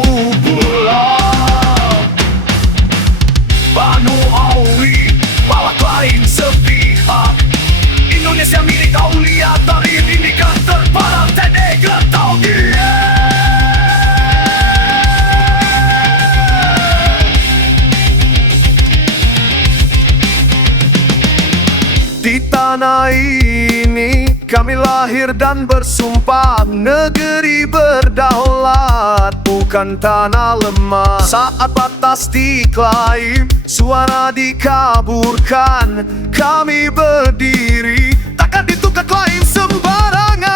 tahu pula. Banu Awi, balak lain sepihak. Indonesia milik Aulia, tarif ini kan terparang tedek getau dia. Di tanah ini kami lahir dan bersumpah, negeri berdaulat bukan tanah lemah. Saat batas diklaim, suara dikaburkan, kami berdiri, takkan ditukar klaim sembarangan.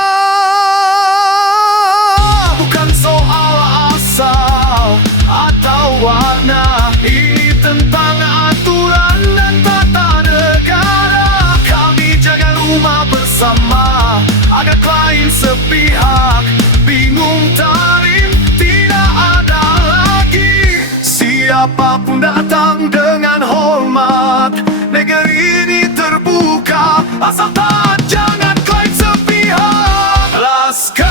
Bukan soal asal atau warna, ini tentang aturan dan tata negara. Kami jaga rumah bersama agar klaim sepihak. Bingung tarif tidak ada lagi. Siapapun datang dengan hormat, negeri ini terbuka, asal tak jangan klaim sepihak. Laskar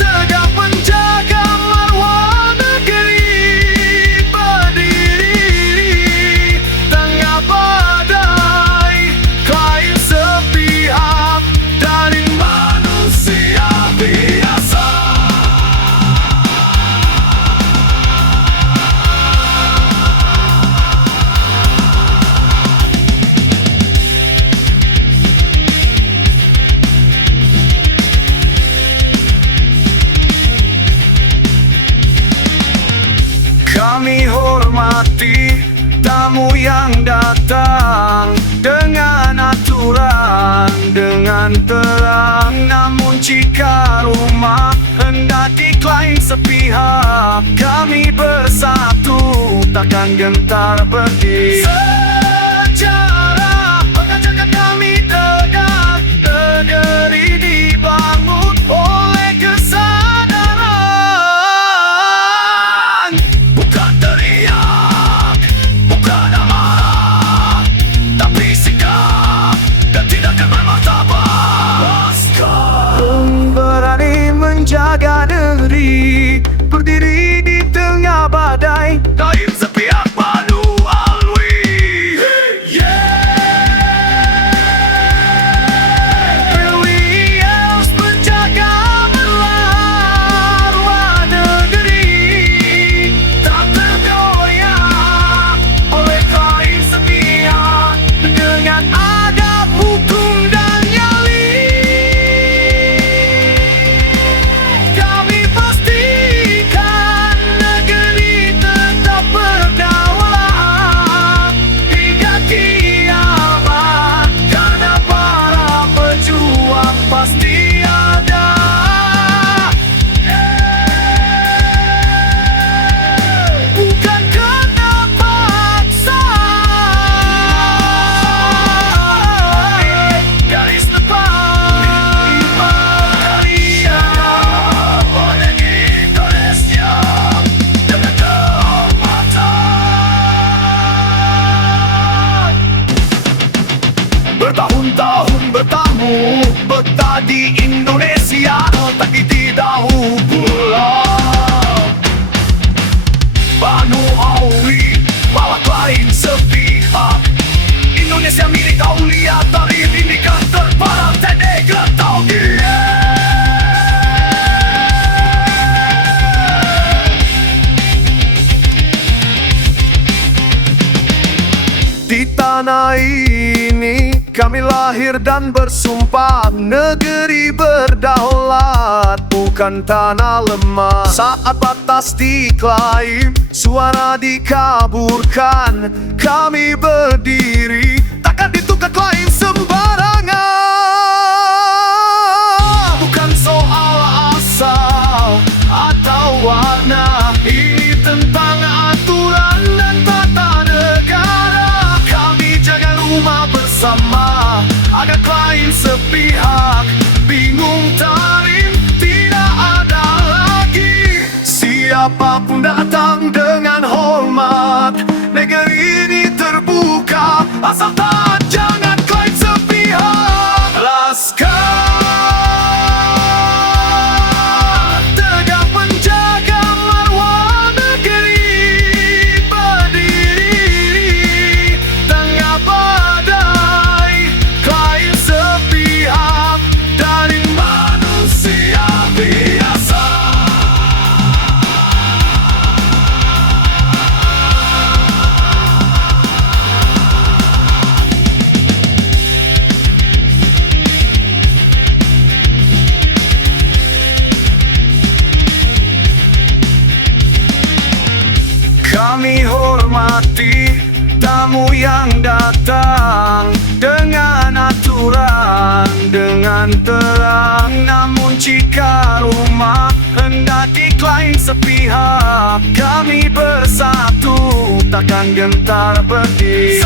tegak menjaga marwah negeri, berdiri tengah badai, klaim sepihak dari manusia biasa. Kami hormati tamu yang datang dengan aturan, dengan terang. Namun jika rumah hendak diklaim sepihak, kami bersatu takkan gentar berdiri. Sejarah mengajarkan kami tegak, negeri dibangun oleh kesadaran. Bukan teriak, bukan amarah, tapi sikap dan tindakan bermartabat. Laskar berani menjaga negeri, berdiri di tengah badai, klaim sepihak Banu Alwi. We harus menjaga marwah negeri, tak tergoyah oleh klaim sepihak, dengan adab, hukum dan nyali. Kami pastikan negeri tetap berdaulat hingga kiamat, karena para pejuang pasti ada. Bukan kena paksa, garis depan Malaysia, oleh Indonesia dengan kehormatan. Bertahun-tahun bertamu, betah di Indonesia, tapi tidak pula. Banu Awi, balak lain sepihak. Indonesia milik Aulia, tarif ini kan terparang tedek getau dia. Di tanah ini kami lahir dan bersumpah, negeri berdaulat bukan tanah lemah. Saat batas diklaim, suara dikaburkan, kami berdiri, takkan ditukar klaim sembarangan. Bukan soal asal atau warna, ini tentang aturan dan tata negara. Kami jaga rumah bersama agar klaim sepihak. Bingung tarif tidak ada lagi. Siapapun datang dengan hormat, negeri ini terbuka, asal tak jangan klaim sepihak. Laskar Kami hormati tamu yang datang dengan aturan, dengan terang. Namun jika rumah hendak diklaim sepihak, kami bersatu takkan gentar berdiri.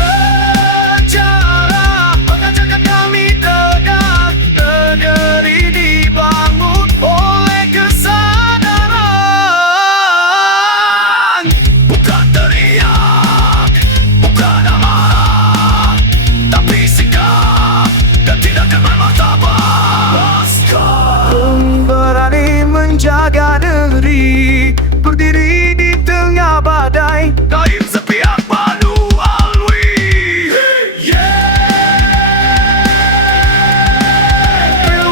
Sejarah mengajarkan kami tegak, negeri dibangun oleh kesadaran. Bukan teriak, bukan amarah, tapi sikap dan tindakan bermartabat. Laskar berani menjaga negeri, berdiri di tengah badai, kaim sepihak padu alwi.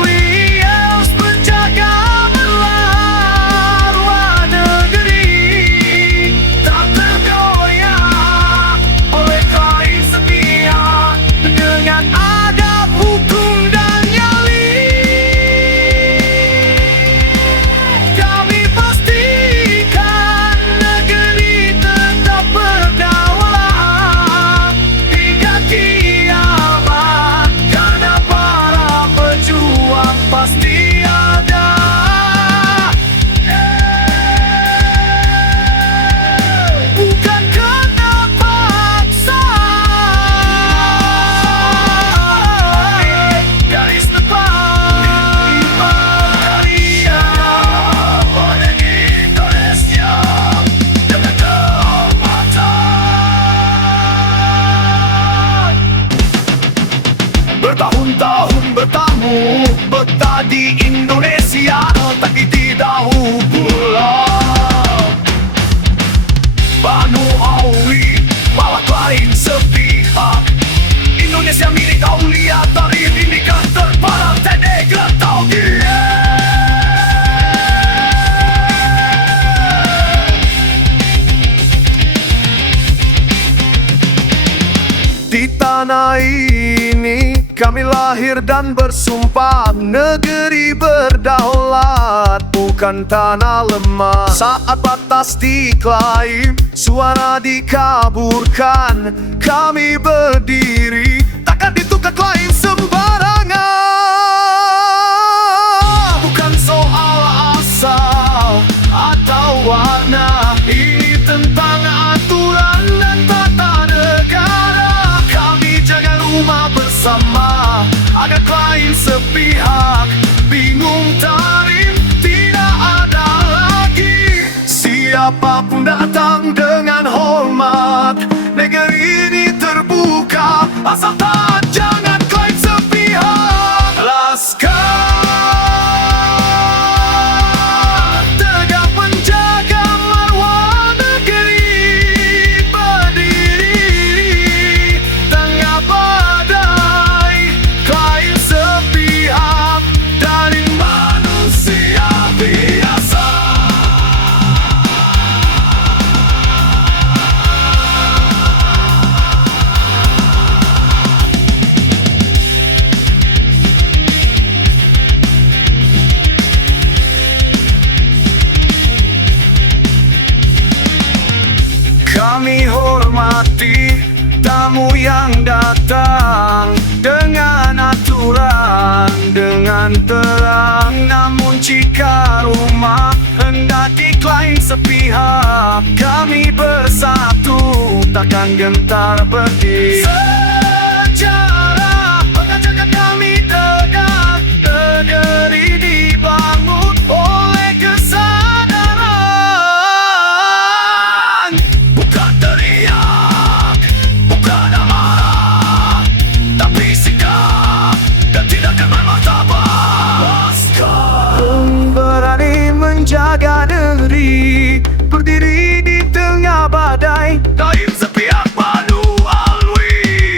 We harus menjaga marwah negeri, tak tergoyah oleh kain sepihak, dengan adab, hukum dan nyali. Kami pastikan negeri tetap berdaulat hingga kiamat, karena para pejuang pasti ada. Bukan kena paksa, garis depan kalian pada Indonesia dengan kehormatan. Bertahun-tahun bertamu betah di Indonesia, tapi tidak pulang. Banu Awi, bawa klaim sepihak. Indonesia milik Aulia Tarif, ini kan terparang TNI Getau. Di tanah ini kami lahir dan bersumpah, negeri berdaulat bukan tanah lemah. Saat batas diklaim, suara dikaburkan, kami berdiri, takkan ditukar klaim sembarangan. Bukan soal asal atau warna, ini tentang aturan dan tata negara. Kami jaga rumah bersama agar klaim sepihak, bingung tarif tidak ada lagi. Siapapun datang dengan hormat, negeri ini terbuka, asal taat jangan klaim sepihak. Laskar tegak menjaga marwah negeri, berdiri tengah badai, klaim sepihak dari manusia biasa. Kami hormati tamu yang datang dengan aturan, dengan terang. Namun jika rumah hendak diklaim sepihak, kami bersatu takkan gentar berdiri. Sejarah mengajarkan kami tegak, negeri dibangun oleh kesadaran. Bukan teriak, bukan amarah, tapi sikap dan tindakan bermartabat. Laskar berani menjaga negeri, berdiri di tengah badai, kaim sepihak padu alwi.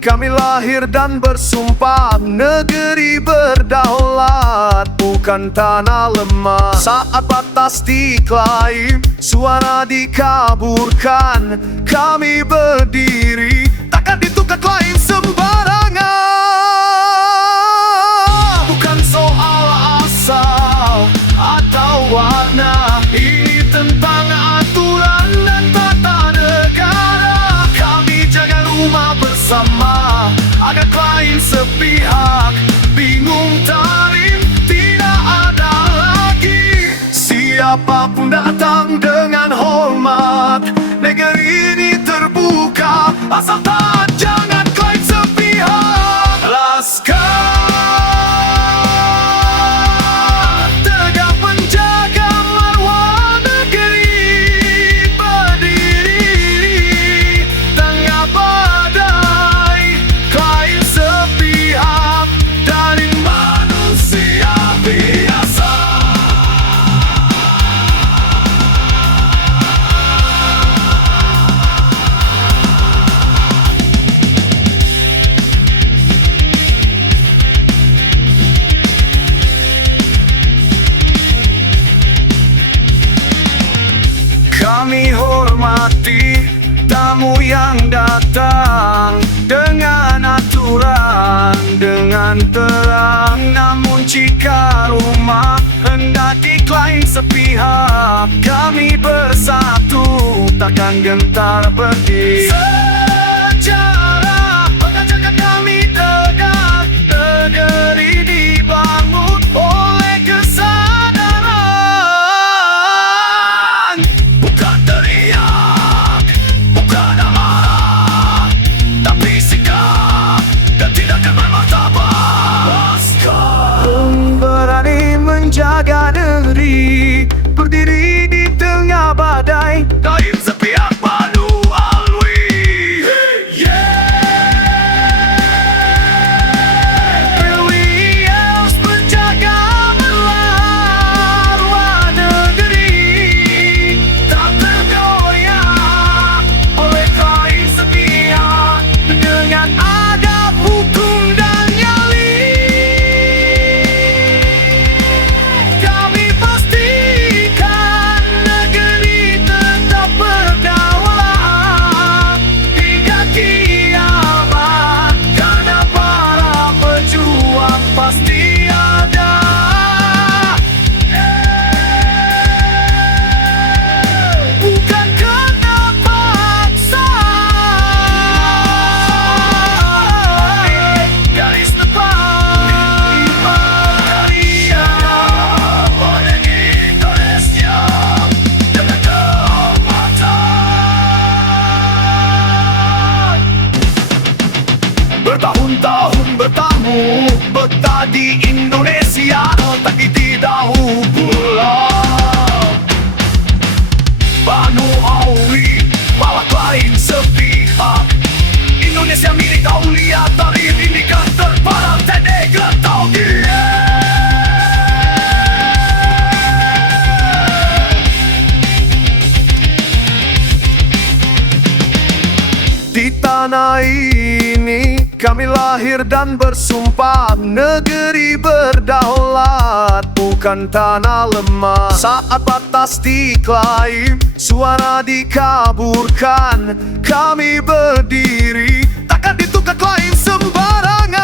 kami lahir dan bersumpah negeri berdaulat, bukan tanah lemah. Saat batas diklaim, suara dikaburkan, kami berdiri, takkan ditukar klaim sembarangan. Bukan soal asal atau warna, ini tentang aturan dan tata negara. Kami jaga rumah bersama agar klaim sepihak, bingung tarif tidak ada lagi. Siapapun datang dengan hormat, negeri ini terbuka, asal tak jangan klaim sepihak. Laskar tegak menjaga marwah negeri, berdiri tengah badai, klaim sepihak dari manusia biasa. Kami hormati tamu yang datang dengan aturan, dengan terang. Namun jika rumah hendak diklaim sepihak, kami bersatu takkan gentar berdiri. Sejarah mengajarkan kami tegak, negeri dibangun oleh kesadaran. Bukan teriak, bukan amarah, tapi sikap dan tindakan bermartabat. Laskar berani menjaga negeri, berdiri di tengah badai, klaim sepihak Banu Alwi. We harus menjaga marwah negeri, tak tergoyah oleh klaim sepihak, dengan adab, hukum dan nyali. Kami pastikan negeri tetap berdaulat hingga kiamat, karena para pejuang pasti ada. Bukan kena paksa, garis depan karya pada Indonesia dengan kehormatan. Bertahun-tahun bertamu, betah di Indonesia, tapi tidak pulang. Banu Alwi bawa klaim sepihak, Indonesia milik Aulia Tarif, ini kan terparang tanda getau dia. Di tanah ini kami lahir dan bersumpah negeri berdaulat, bukan tanah lemah. Saat batas diklaim, suara dikaburkan, kami berdiri, takkan ditukar klaim sembarangan.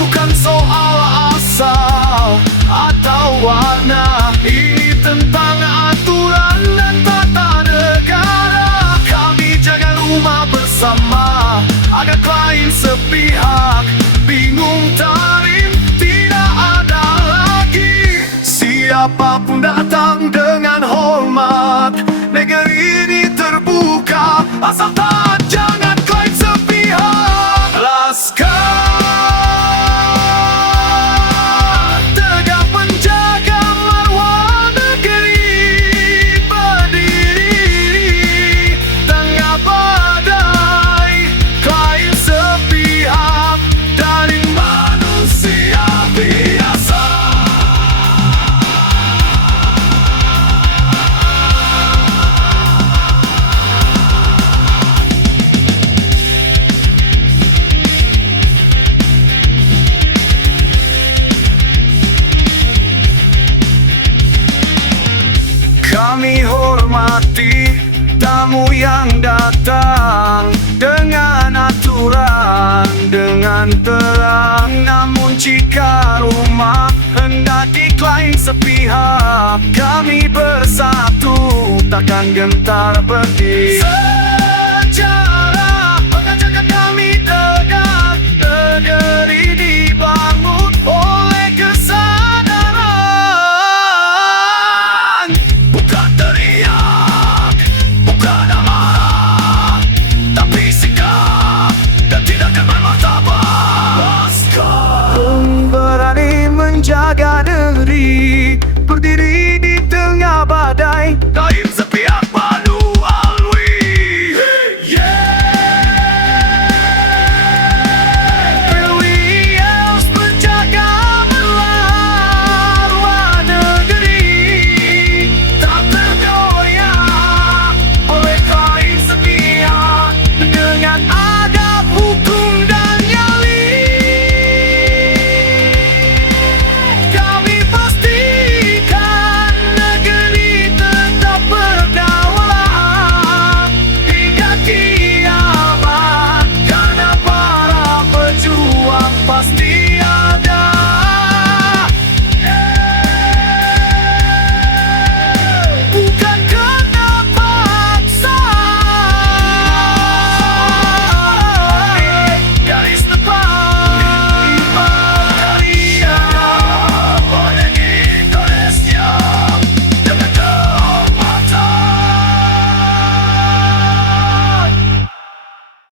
Bukan soal asal atau warna, ini tentang aturan dan tata negara. Kami jaga rumah bersama agar klaim sepihak, bingung tarif tidak ada lagi. Siapapun datang dengan hormat, negeri ini terbuka, asal tak jangan klaim sepihak. Laskar tegak menjaga marwah negeri, berdiri tengah badai, klaim sepihak dari manusia biasa. tamu yang datang dengan aturan, dengan terang. Namun jika rumah hendak diklaim sepihak, kami bersatu takkan gentar pergi.